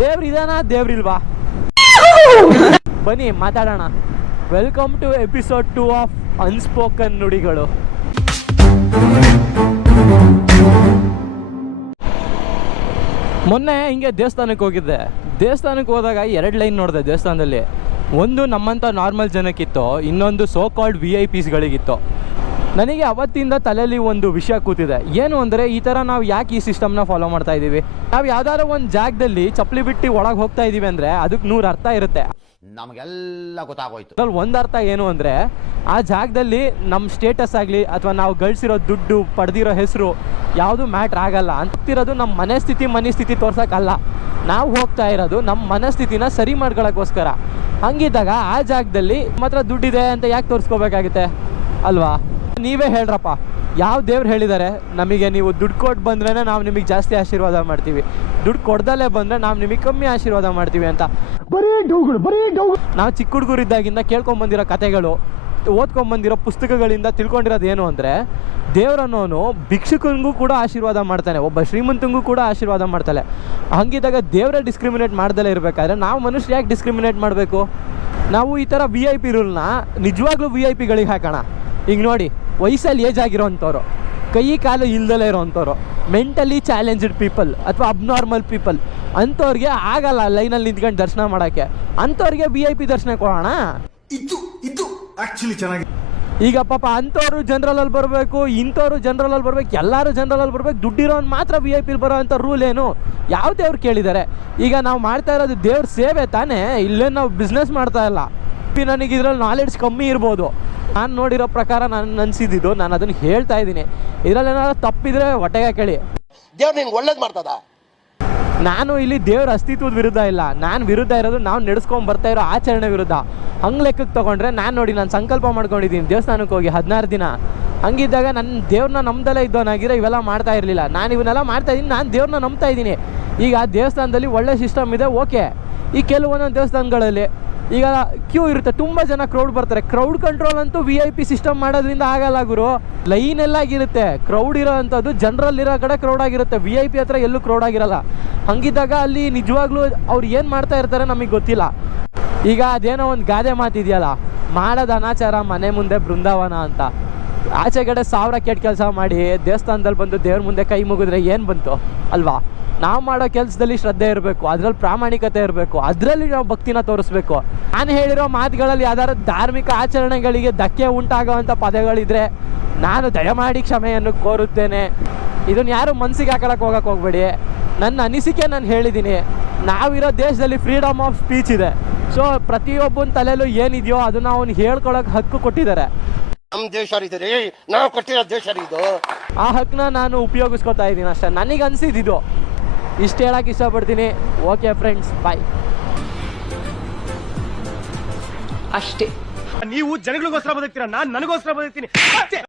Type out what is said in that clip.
ದೇವ್ರಿದಾನ ದೇವ್ರಿಲ್ವಾ? ಬನ್ನಿ ಮಾತಾಡೋಣ. Welcome to episode 2 of unspoken ನುಡಿಗಳು. ಮೊನ್ನೆ ಹಿಂಗೆ ದೇವಸ್ಥಾನಕ್ಕೆ ಹೋಗಿದ್ದೆ. ದೇವಸ್ಥಾನಕ್ಕೆ ಹೋದಾಗ 2 ಲೈನ್ ನೋಡಿದೆ ದೇವಸ್ಥಾನದಲ್ಲಿ. ಒಂದು ನಮ್ಮಂಥ ನಾರ್ಮಲ್ ಜನಕ್ಕಿತ್ತು, ಇನ್ನೊಂದು ಸೋ ಕಾಲ್ಡ್ VIPsಗಳಿಗಿತ್ತು. ನನಗೆ ಅವತ್ತಿಂದ ತಲೆಯಲ್ಲಿ ಒಂದು ವಿಷಯ ಕೂತಿದೆ. ಏನು ಅಂದರೆ, ಈ ಥರ ನಾವು ಯಾಕೆ ಈ ಸಿಸ್ಟಮ್ನ ಫಾಲೋ ಮಾಡ್ತಾ ಇದ್ದೀವಿ? ನಾವು ಯಾವ್ದಾದ್ರು ಒಂದು ಜಾಗದಲ್ಲಿ ಚಪ್ಪಲಿ ಬಿಟ್ಟು ಒಳಗೆ ಹೋಗ್ತಾ ಇದ್ದೀವಿ ಅಂದರೆ ಅದಕ್ಕೆ 100 ಅರ್ಥ ಇರುತ್ತೆ. ನಮಗೆಲ್ಲ ಗೊತ್ತಾಗೋಯ್ತು. ಅದ್ರಲ್ಲಿ ಒಂದು ಅರ್ಥ ಏನು ಅಂದರೆ, ಆ ಜಾಗದಲ್ಲಿ ನಮ್ಮ ಸ್ಟೇಟಸ್ ಆಗಲಿ ಅಥವಾ ನಾವು ಗಳಿಸಿರೋ ದುಡ್ಡು, ಪಡೆದಿರೋ ಹೆಸರು ಯಾವುದು ಮ್ಯಾಟ್ರ್ ಆಗಲ್ಲ. ಅಂತಿರೋದು ನಮ್ಮ ಮನಸ್ಥಿತಿ ತೋರ್ಸೋಕ್ಕಲ್ಲ. ನಾವು ಹೋಗ್ತಾ ಇರೋದು ನಮ್ಮ ಮನಸ್ಥಿತಿನ ಸರಿ ಮಾಡ್ಕೊಳ್ಳೋಕ್ಕೋಸ್ಕರ. ಹಂಗಿದ್ದಾಗ ಆ ಜಾಗದಲ್ಲಿ ಮಾತ್ರ ದುಡ್ಡಿದೆ ಅಂತ ಯಾಕೆ ತೋರಿಸ್ಕೋಬೇಕಾಗುತ್ತೆ ಅಲ್ವಾ? ನೀವೇ ಹೇಳ್ರಪ್ಪ, ಯಾವ ದೇವ್ರು ಹೇಳಿದ್ದಾರೆ ನಮಗೆ ನೀವು ದುಡ್ಡು ಕೊಟ್ಟು ಬಂದ್ರೇ ನಾವು ನಿಮಗೆ ಜಾಸ್ತಿ ಆಶೀರ್ವಾದ ಮಾಡ್ತೀವಿ, ದುಡ್ಡು ಕೊಡ್ದಲ್ಲೇ ಬಂದರೆ ನಾವು ನಿಮಗೆ ಕಮ್ಮಿ ಆಶೀರ್ವಾದ ಮಾಡ್ತೀವಿ ಅಂತ? ಬರೀ ಡೌಗಳು. ನಾವು ಚಿಕ್ಕ ಹುಡುಗರಿದ್ದಾಗಿಂದ ಕೇಳ್ಕೊಂಬಂದಿರೋ ಕತೆಗಳು, ಓದ್ಕೊಂಬಂದಿರೋ ಪುಸ್ತಕಗಳಿಂದ ತಿಳ್ಕೊಂಡಿರೋದು ಏನು ಅಂದರೆ, ದೇವರನ್ನೋನು ಭಿಕ್ಷುಕನಿಗೂ ಕೂಡ ಆಶೀರ್ವಾದ ಮಾಡ್ತಾನೆ, ಒಬ್ಬ ಶ್ರೀಮಂತನಿಗೂ ಕೂಡ ಆಶೀರ್ವಾದ ಮಾಡ್ತಾನೆ. ಹಂಗಿದ್ದಾಗ ದೇವರೇ ಡಿಸ್ಕ್ರಿಮಿನೇಟ್ ಮಾಡ್ದಲೇ ಇರಬೇಕಾದ್ರೆ ನಾವು ಮನುಷ್ಯರು ಯಾಕೆ ಡಿಸ್ಕ್ರಿಮಿನೇಟ್ ಮಾಡಬೇಕು? ನಾವು ಈ ಥರ VIP ರೂಲ್ನ ನಿಜವಾಗ್ಲೂ VIPಗಳಿಗೆ ಹಾಕೋಣ. ಈಗ ನೋಡಿ, ವಯಸ್ಸಲ್ಲಿ ಏಜ್ ಆಗಿರೋವಂಥವ್ರು, ಕೈ ಕಾಲು ಇಲ್ದಲೇ ಇರೋವಂಥವ್ರು, ಮೆಂಟಲಿ ಚಾಲೆಂಜ್ಡ್ ಪೀಪಲ್ ಅಥವಾ ಅಬ್ನಾರ್ಮಲ್ ಪೀಪಲ್, ಅಂಥವ್ರಿಗೆ ಆಗಲ್ಲ ಲೈನಲ್ಲಿ ನಿಂತ್ಕೊಂಡು ದರ್ಶನ ಮಾಡೋಕ್ಕೆ. ಅಂಥವ್ರಿಗೆ VIP ದರ್ಶನ ಕೊಡೋಣ. ಇದು ಆಕ್ಚುಲಿ ಚೆನ್ನಾಗಿ. ಈಗ ಪಾಪ ಅಂಥವ್ರು ಜನರಲಲ್ಲಿ ಬರಬೇಕು, ಇಂಥವ್ರು ಜನರಲಲ್ಲಿ ಬರಬೇಕು, ಎಲ್ಲರೂ ಜನರಲಲ್ಲಿ ಬರಬೇಕು, ದುಡ್ಡಿರೋನು ಮಾತ್ರ VIP ಬರೋ ಅಂಥ ರೂಲ್ ಏನು? ಯಾವ ದೇವ್ರು ಕೇಳಿದ್ದಾರೆ? ಈಗ ನಾವು ಮಾಡ್ತಾ ಇರೋದು ದೇವ್ರ ಸೇವೆ ತಾನೇ, ಇಲ್ಲೇ ನಾವು ಬಿಸ್ನೆಸ್ ಮಾಡ್ತಾ ಇಲ್ಲ. ನನಗೆ ಇದರಲ್ಲಿ ನಾಲೆಡ್ಜ್ ಕಮ್ಮಿ ಇರ್ಬೋದು, ನಾನು ನೋಡಿರೋ ಪ್ರಕಾರ ನಾನು ಅನಿಸಿದ್ದು ನಾನು ಅದನ್ನು ಹೇಳ್ತಾ ಇದ್ದೀನಿ. ಇದರಲ್ಲಿ ಏನಾದ್ರು ತಪ್ಪಿದ್ರೆ ಹೊಟ್ಟೆಗೆ ಕೇಳಿ. ದೇವ್ರು ನಿಂಗೆ ಒಳ್ಳೇದು ಮಾಡ್ತದ. ನಾನು ಇಲ್ಲಿ ದೇವ್ರ ಅಸ್ತಿತ್ವದ ವಿರುದ್ಧ ಇಲ್ಲ, ನಾನು ವಿರುದ್ಧ ಇರೋದು ನಾವು ನಡೆಸ್ಕೊಂಡು ಬರ್ತಾ ಇರೋ ಆಚರಣೆ ವಿರುದ್ಧ. ಹಂಗೆ ಲೆಕ್ಕಕ್ಕೆ ತೊಗೊಂಡ್ರೆ ನಾನು ಸಂಕಲ್ಪ ಮಾಡ್ಕೊಂಡಿದ್ದೀನಿ ದೇವಸ್ಥಾನಕ್ಕೆ ಹೋಗಿ 16 ದಿನ. ಹಂಗಿದ್ದಾಗ ನನ್ನ ದೇವ್ರನ್ನ ನಂಬ್ದಲ್ಲೇ ಇದ್ದವನಾಗಿರೋ ಇವೆಲ್ಲ ಮಾಡ್ತಾ ಇರಲಿಲ್ಲ. ನಾನು ಇವನ್ನೆಲ್ಲ ಮಾಡ್ತಾ ಇದ್ದೀನಿ, ನಾನು ದೇವ್ರನ್ನ ನಂಬ್ತಾ ಇದ್ದೀನಿ. ಈಗ ದೇವಸ್ಥಾನದಲ್ಲಿ ಒಳ್ಳೆ ಸಿಸ್ಟಮ್ ಇದೆ, ಓಕೆ. ಈ ಕೆಲವೊಂದೊಂದು ದೇವಸ್ಥಾನಗಳಲ್ಲಿ ಈಗ ಕ್ಯೂ ಇರುತ್ತೆ, ತುಂಬ ಜನ ಕ್ರೌಡ್ ಬರ್ತಾರೆ. ಕ್ರೌಡ್ ಕಂಟ್ರೋಲ್ ಅಂತೂ VIP ಸಿಸ್ಟಮ್ ಮಾಡೋದ್ರಿಂದ ಆಗಲ್ಲ ಗುರು. ಲೈನ್ ಎಲ್ಲ ಆಗಿರುತ್ತೆ, ಕ್ರೌಡ್ ಇರೋ ಅಂಥದ್ದು ಜನರಲ್ಲಿರೋ ಕಡೆ ಕ್ರೌಡ್ ಆಗಿರುತ್ತೆ, VIP ಹತ್ರ ಎಲ್ಲೂ ಕ್ರೌಡ್ ಆಗಿರಲ್ಲ. ಹಂಗಿದ್ದಾಗ ಅಲ್ಲಿ ನಿಜವಾಗ್ಲೂ ಅವ್ರು ಏನು ಮಾಡ್ತಾ ಇರ್ತಾರೆ ನಮಗೆ ಗೊತ್ತಿಲ್ಲ. ಈಗ ಅದೇನೋ ಒಂದು ಗಾದೆ ಮಾತಿದೆಯಲ್ಲ, ಮಾಡೋದು ಅನಾಚಾರ ಮನೆ ಮುಂದೆ ಬೃಂದಾವನ ಅಂತ. ಆಚೆ ಕಡೆ 1000 ಕೆಟ್ಟ ಕೆಲಸ ಮಾಡಿ ದೇವಸ್ಥಾನದಲ್ಲಿ ಬಂದು ದೇವ್ರ ಮುಂದೆ ಕೈ ಮುಗಿದ್ರೆ ಏನು ಬಂತು ಅಲ್ವಾ? ನಾವು ಮಾಡೋ ಕೆಲಸದಲ್ಲಿ ಶ್ರದ್ಧೆ ಇರಬೇಕು, ಅದರಲ್ಲಿ ಪ್ರಾಮಾಣಿಕತೆ ಇರಬೇಕು, ಅದರಲ್ಲಿ ನಾವು ಭಕ್ತಿನ ತೋರಿಸ್ಬೇಕು. ನಾನು ಹೇಳಿರೋ ಮಾತುಗಳಲ್ಲಿ ಯಾವ್ದಾದ್ರು ಧಾರ್ಮಿಕ ಆಚರಣೆಗಳಿಗೆ ಧಕ್ಕೆ ಉಂಟಾಗೋವಂಥ ಪದಗಳಿದ್ರೆ ನಾನು ದಯಮಾಡಿ ಕ್ಷಮೆಯನ್ನು ಕೋರುತ್ತೇನೆ. ಇದನ್ನು ಯಾರು ಮನಸ್ಸಿಗೆ ಹಾಕೊಳ್ಳೋಕೆ ಹೋಗಬೇಡಿ. ನನ್ನ ಅನಿಸಿಕೆ ನಾನು ಹೇಳಿದ್ದೀನಿ. ನಾವಿರೋ ದೇಶದಲ್ಲಿ ಫ್ರೀಡಮ್ ಆಫ್ ಸ್ಪೀಚ್ ಇದೆ. ಸೊ ಪ್ರತಿಯೊಬ್ಬನ ತಲೆಯಲ್ಲೂ ಏನಿದೆಯೋ ಅದನ್ನು ಅವ್ನು ಹೇಳ್ಕೊಳ್ಳೋಕೆ ಹಕ್ಕು ಕೊಟ್ಟಿದ್ದಾರೆ. ನಮ್ಮ ದೇಶ ಇದೆ, ನಾವು ಕೊಟ್ಟಿರೋ ದೇಶ ಇದು. ಆ ಹಕ್ಕನ್ನ ನಾನು ಉಪಯೋಗಿಸ್ಕೊತಾ ಇದ್ದೀನಿ ಅಷ್ಟೇ. ನನಗೆ ಅನಿಸಿದ್ದು ಇಷ್ಟು ಹೇಳಕ್ಕೆ ಇಷ್ಟಪಡ್ತೀನಿ. ಓಕೆ ಫ್ರೆಂಡ್ಸ್, ಬಾಯ್. ಅಷ್ಟೇ. ನೀವು ಜನಗಳಿಗೋಸ್ಕರ ಬದುಕ್ತೀರಾ, ನಾನು ನನಗೋಸ್ಕರ ಬದುಕ್ತೀನಿ.